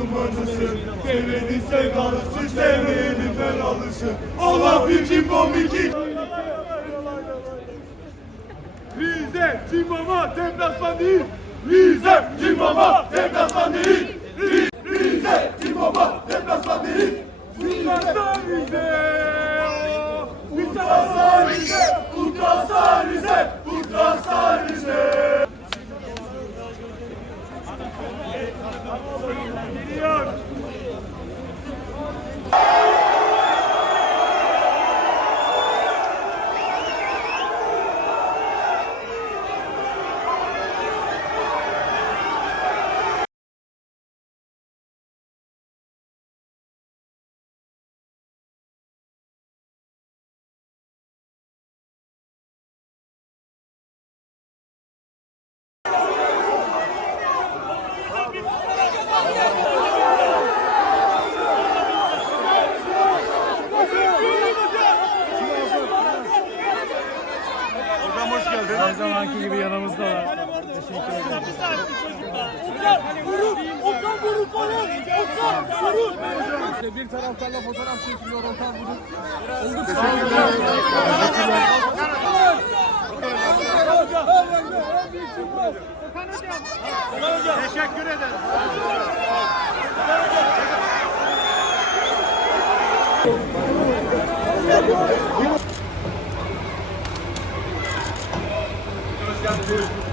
Sevmenin sevdalısı, sevmeyenin belalısı. Allah bir cimbom iki. Rize, Cimbom'a deplasman değil. Rize, Cimbom'a deplasman değil. Rize, Cimbom'a deplasman değil. Ultrasar Rize. Ultrasar Rize. Ultrasar Rize. Ultrasar Rize. Geliyor. Hocam hoş geldin. Her zamanki gibi yanımızda var. Teşekkür ederim. Bir taraftarla fotoğraf çekiliyor Okan Buruk. Teşekkür ederim. Obrigado, Lúcio.